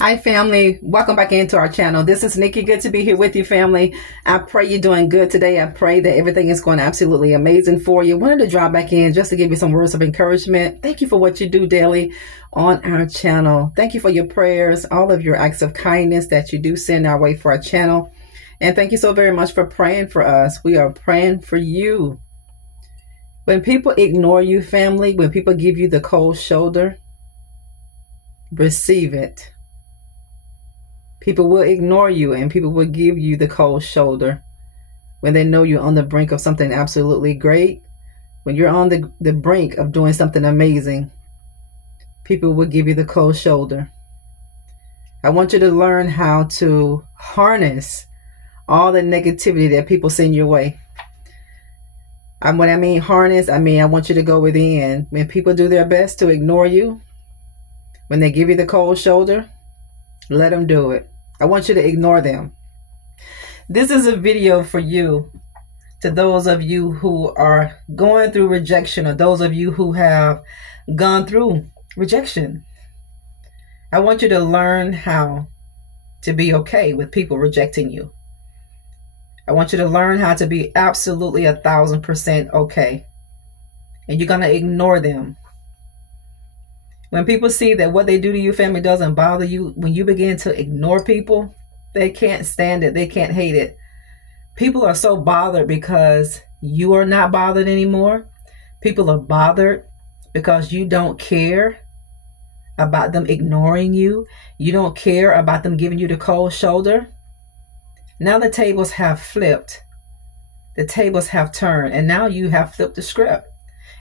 Hi family, welcome back into our channel. This is Nikki. Good to be here with you, family. I pray you're doing good today. I pray that everything is going absolutely amazing for you. Wanted to drop back in just to give you some words of encouragement. Thank you for what you do daily on our channel. Thank you for your prayers, all of your acts of kindness that you do send our way for our channel. And thank you so very much for praying for us. We are praying for you. When people ignore you, family, when people give you the cold shoulder, receive it. People will ignore you and people will give you the cold shoulder when they know you're on the brink of something absolutely great. When you're on the brink of doing something amazing, people will give you the cold shoulder. I want you to learn how to harness all the negativity that people send your way. When I mean harness, I want you to go within. When people do their best to ignore you, when they give you the cold shoulder, let them do it. I want you to ignore them. This is a video for you, to those of you who are going through rejection, or those of you who have gone through rejection. I want you to learn how to be okay with people rejecting you. I want you to learn how to be absolutely 1,000% okay. And you're going to ignore them. When people see that what they do to you, family, doesn't bother you, when you begin to ignore people, they can't stand it. They can't hate it. People are so bothered because you are not bothered anymore. People are bothered because you don't care about them ignoring you. You don't care about them giving you the cold shoulder. Now the tables have flipped. The tables have turned, and now you have flipped the script.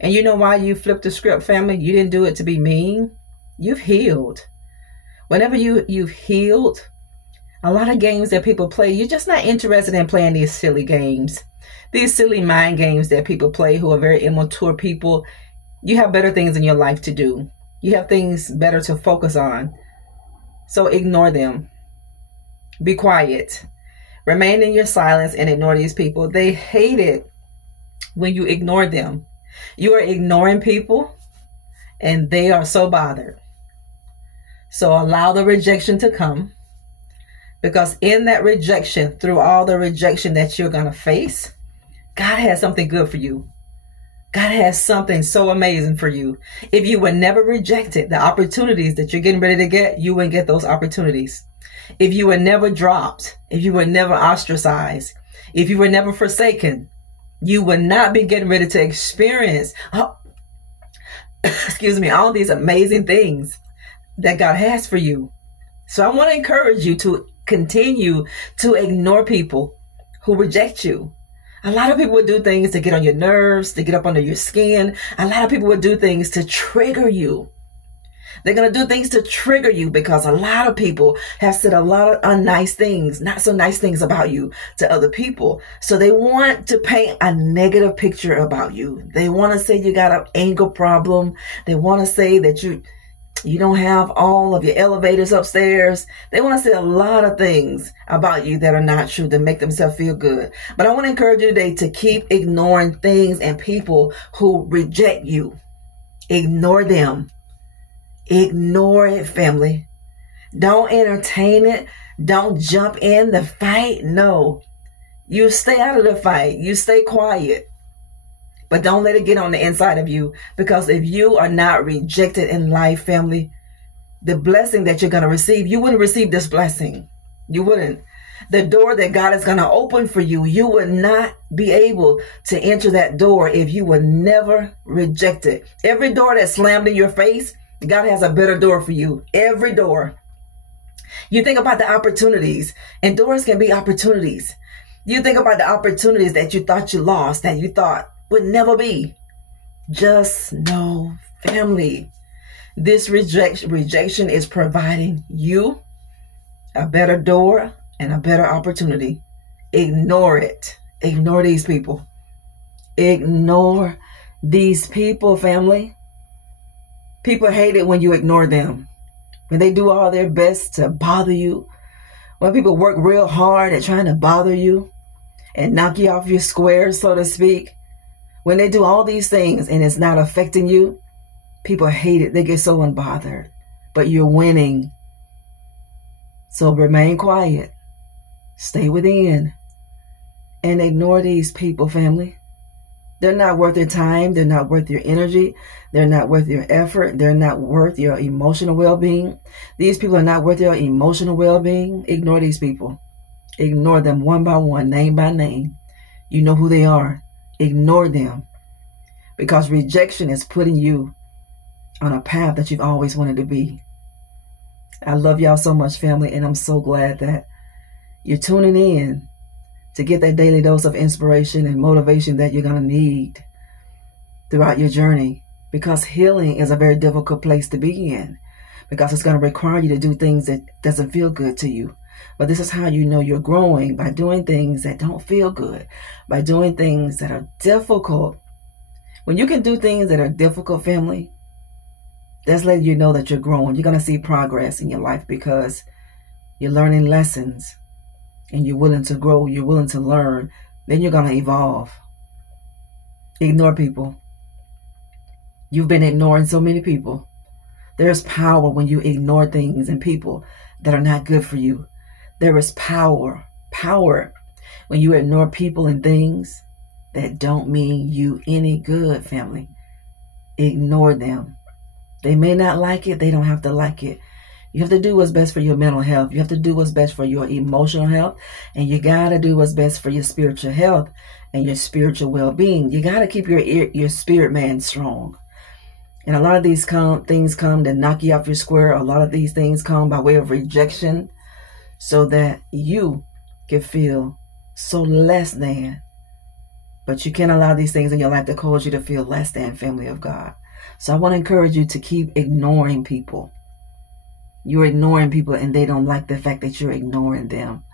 And you know why you flipped the script, family? You didn't do it to be mean. You've healed. Whenever you've healed, a lot of games that people play, you're just not interested in playing these silly games. These silly mind games that people play who are very immature people. You have better things in your life to do. You have things better to focus on. So ignore them. Be quiet. Remain in your silence and ignore these people. They hate it when you ignore them. You are ignoring people and they are so bothered. So allow the rejection to come, because in that rejection, through all the rejection that you're going to face, God has something good for you. God has something so amazing for you. If you were never rejected, the opportunities that you're getting ready to get, you wouldn't get those opportunities. If you were never dropped, if you were never ostracized, if you were never forsaken, you would not be getting ready to experience, all these amazing things that God has for you. So I want to encourage you to continue to ignore people who reject you. A lot of people would do things to get on your nerves, to get up under your skin. A lot of people would do things to trigger you. They're going to do things to trigger you because a lot of people have said a lot of unnice things, not so nice things about you to other people. So they want to paint a negative picture about you. They want to say you got an anger problem. They want to say that you don't have all of your elevators upstairs. They want to say a lot of things about you that are not true to make themselves feel good. But I want to encourage you today to keep ignoring things and people who reject you. Ignore them. Ignore it, family. Don't entertain it. Don't jump in the fight. No. You stay out of the fight. You stay quiet. But don't let it get on the inside of you. Because if you are not rejected in life, family, the blessing that you're going to receive, you wouldn't receive this blessing. You wouldn't. The door that God is going to open for you, you would not be able to enter that door if you were never rejected. Every door that's slammed in your face, God has a better door for you. Every door. You think about the opportunities, and doors can be opportunities. You think about the opportunities that you thought you lost, that you thought would never be. Just know, family, this rejection is providing you a better door and a better opportunity. Ignore it. Ignore these people. Ignore these people, family. People hate it when you ignore them. When they do all their best to bother you. When people work real hard at trying to bother you and knock you off your square, so to speak. When they do all these things and it's not affecting you, people hate it. They get so unbothered. But you're winning. So remain quiet. Stay within. And ignore these people, family. They're not worth your time. They're not worth your energy. They're not worth your effort. They're not worth your emotional well-being. These people are not worth your emotional well-being. Ignore these people. Ignore them one by one, name by name. You know who they are. Ignore them. Because rejection is putting you on a path that you've always wanted to be. I love y'all so much, family, and I'm so glad that you're tuning in to get that daily dose of inspiration and motivation that you're going to need throughout your journey. Because healing is a very difficult place to be in. Because it's going to require you to do things that doesn't feel good to you. But this is how you know you're growing, by doing things that don't feel good. By doing things that are difficult. When you can do things that are difficult, family, that's letting you know that you're growing. You're going to see progress in your life because you're learning lessons. And you're willing to grow, you're willing to learn, then you're going to evolve. Ignore people. You've been ignoring so many people. There's power when you ignore things and people that are not good for you. There is power when you ignore people and things that don't mean you any good, family. Ignore them. They may not like it. They don't have to like it. You have to do what's best for your mental health. You have to do what's best for your emotional health. And you got to do what's best for your spiritual health and your spiritual well-being. You got to keep your spirit man strong. And a lot of these things come to knock you off your square. A lot of these things come by way of rejection so that you can feel so less than. But you can't allow these things in your life to cause you to feel less than, family of God. So I want to encourage you to keep ignoring people. You're ignoring people and they don't like the fact that you're ignoring them.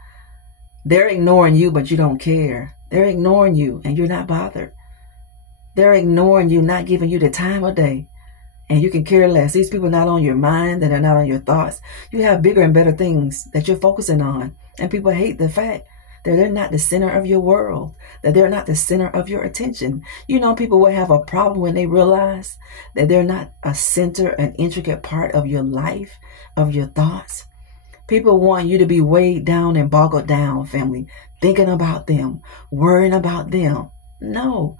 They're ignoring you, but you don't care. They're ignoring you and you're not bothered. They're ignoring you, not giving you the time of day. And you can care less. These people are not on your mind and they're not on your thoughts. You have bigger and better things that you're focusing on. And people hate the fact that they're not the center of your world, that they're not the center of your attention. You know, people will have a problem when they realize that they're not a center, an intricate part of your life, of your thoughts. People want you to be weighed down and boggled down, family, thinking about them, worrying about them. No,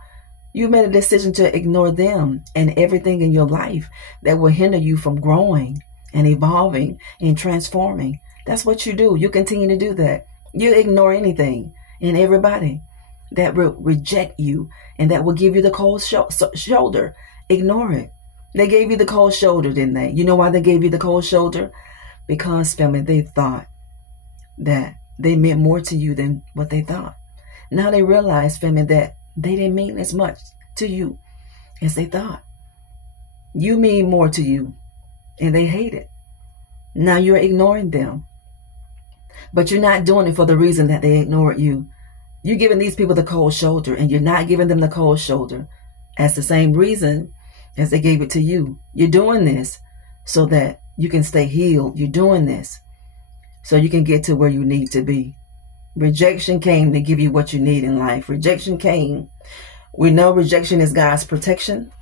you made a decision to ignore them and everything in your life that will hinder you from growing and evolving and transforming. That's what you do. You continue to do that. You ignore anything and everybody that will reject you and that will give you the cold shoulder. Ignore it. They gave you the cold shoulder, didn't they? You know why they gave you the cold shoulder? Because, family, they thought that they meant more to you than what they thought. Now they realize, family, that they didn't mean as much to you as they thought. You mean more to you and they hate it. Now you're ignoring them. But you're not doing it for the reason that they ignored you. You're giving these people the cold shoulder and you're not giving them the cold shoulder as the same reason as they gave it to you. You're doing this so that you can stay healed. You're doing this so you can get to where you need to be. Rejection came to give you what you need in life. Rejection came. We know rejection is God's protection,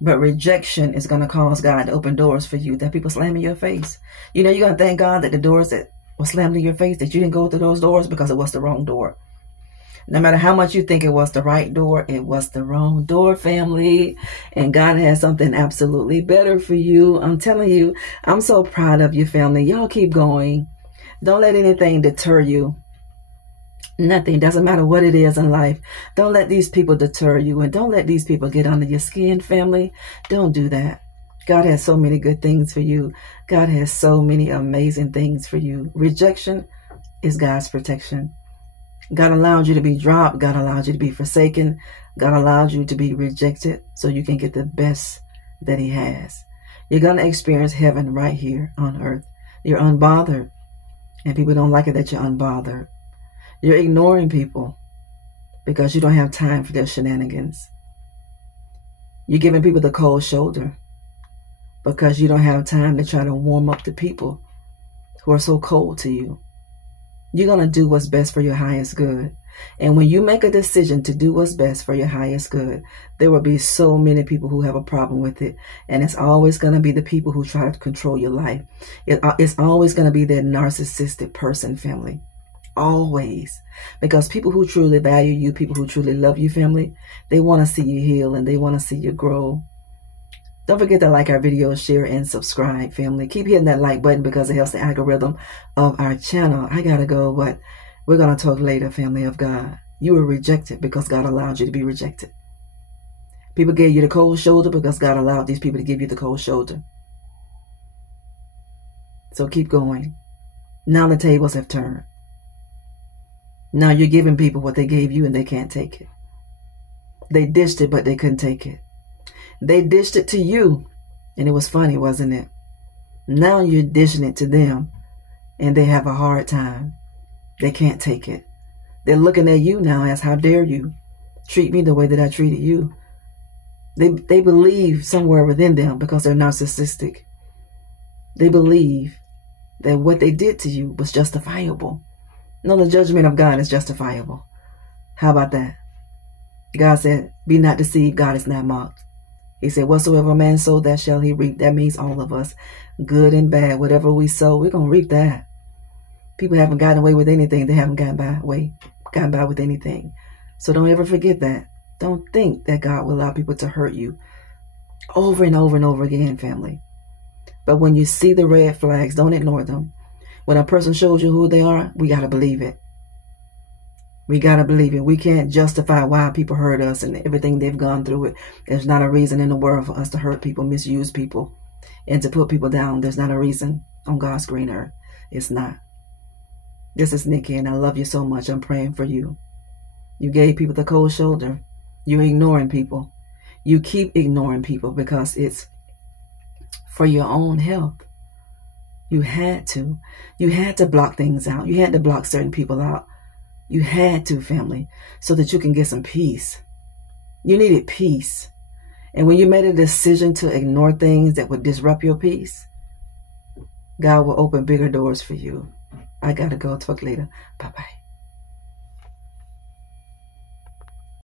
but rejection is going to cause God to open doors for you that people slam in your face. You know, you're going to thank God that the doors that was slammed in your face, that you didn't go through those doors because it was the wrong door. No matter how much you think it was the right door, it was the wrong door, family. And God has something absolutely better for you. I'm telling you, I'm so proud of you, family. Y'all keep going. Don't let anything deter you. Nothing. Doesn't matter what it is in life. Don't let these people deter you. And don't let these people get under your skin, family. Don't do that. God has so many good things for you. God has so many amazing things for you. Rejection is God's protection. God allowed you to be dropped. God allowed you to be forsaken. God allowed you to be rejected so you can get the best that he has. You're going to experience heaven right here on earth. You're unbothered. And people don't like it that you're unbothered. You're ignoring people because you don't have time for their shenanigans. You're giving people the cold shoulder because you don't have time to try to warm up the people who are so cold to you. You're going to do what's best for your highest good. And when you make a decision to do what's best for your highest good, there will be so many people who have a problem with it. And it's always going to be the people who try to control your life. It's always going to be that narcissistic person, family. Always. Because people who truly value you, people who truly love you, family, they want to see you heal and they want to see you grow. Don't forget to like our videos, share, and subscribe, family. Keep hitting that like button because it helps the algorithm of our channel. I got to go, but we're going to talk later, family of God. You were rejected because God allowed you to be rejected. People gave you the cold shoulder because God allowed these people to give you the cold shoulder. So keep going. Now the tables have turned. Now you're giving people what they gave you and they can't take it. They dished it, but they couldn't take it. They dished it to you, and it was funny, wasn't it? Now you're dishing it to them, and they have a hard time. They can't take it. They're looking at you now as, how dare you treat me the way that I treated you? They believe somewhere within them, because they're narcissistic, they believe that what they did to you was justifiable. No, the judgment of God is justifiable. How about that? God said, be not deceived, God is not mocked. He said, whatsoever a man sow, that shall he reap. That means all of us, good and bad. Whatever we sow, we're going to reap that. People haven't gotten away with anything. They haven't gotten by with anything. So don't ever forget that. Don't think that God will allow people to hurt you over and over and over again, family. But when you see the red flags, don't ignore them. When a person shows you who they are, we got to believe it. We got to believe it. We can't justify why people hurt us and everything they've gone through. It. There's not a reason in the world for us to hurt people, misuse people, and to put people down. There's not a reason on God's green earth. It's not. This is Nikki, and I love you so much. I'm praying for you. You gave people the cold shoulder. You're ignoring people. You keep ignoring people because it's for your own health. You had to. You had to block things out. You had to block certain people out. You had to, family, so that you can get some peace. You needed peace. And when you made a decision to ignore things that would disrupt your peace, God will open bigger doors for you. I got to go. Talk later. Bye-bye.